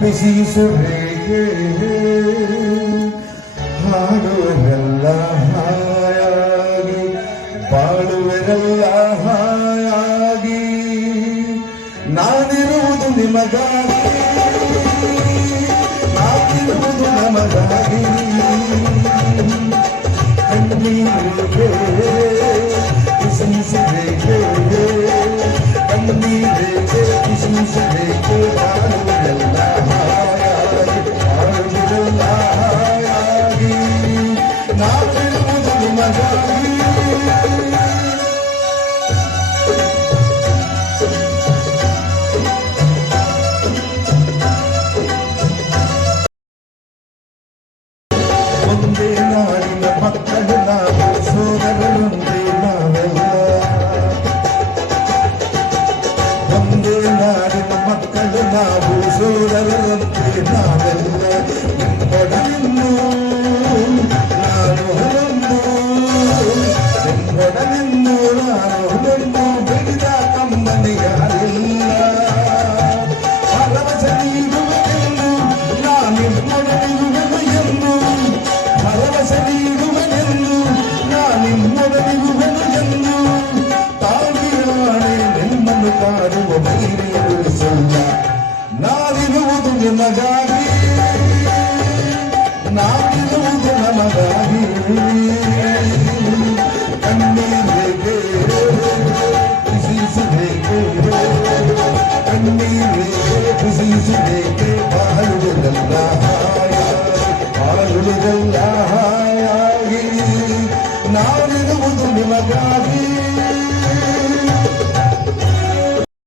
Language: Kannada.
ಬಿಸಿ ಸುರೆಗೆ ಹಾಡುವೆಲ್ಲ ಹಾಯಾಗಿ ಬಾಳುವೆಲ್ಲ ಹಾಯಾಗಿ ನಾನಿರುವುದು ನಿಮಗಾಗಿ ನಾನಿರುವುದು ನಮಗಾಗಿ ಕಣ್ಣೀರಿಗೆ ಬಿಸಿ ಸುರೆಗೆ ಕಣ್ಣೀರಿಗೆ ಬಿಸಿ ಸುರೆಗೆ ಬಾಳುವೆಲ್ಲ ಹಾಯಾಗಿ ಬಾಳುವೆಲ್ಲ ಹಾಯಾಗಿ ನಾನಿರುವುದು ನಿಮಗಾಗಿ ಒಂದೇ ನಾಡಿನ ಮಕ್ಕಳು ನಾವು ಸೋದರರೊಂದೇ ನಾವೆಲ್ಲ ಒಂದೇ ನಾಡಿನ ಮಕ್ಕಳು ನಾವು ಸೋದರರಂತೆ ನಾವೆಲ್ಲ ನಿಮ್ಮೊಡನೆಂದು ನಾನು ಹೊರೊಂದು ನಿಮ್ಮೊಡನೆಂದು ನಾನು ಹೊರೊಂದು ಬೆಳೆದ ಕಮ್ಮನೆ ಯಾರಿಲ್ಲ ಭರವಸೆ ನೀಡುವೆನೆಂದು ನಾನಿಮ್ಮೊಡನಿರುವೆನು ಎಂದು ಭರವಸೆ ನೀಡುವೆನೆಂದು ನಾನಿಮ್ಮೊಡನಿರುವೆನು ಎಂದು ತಾಗಿರಾಣೆ ನಿಮ್ಮನ್ನು ಕಾಡುವ ಬೈರಿಯ ಉಳಿಸಲ್ಲ ನಾವಿರುವುದು ನಿಮಗಾಗಿ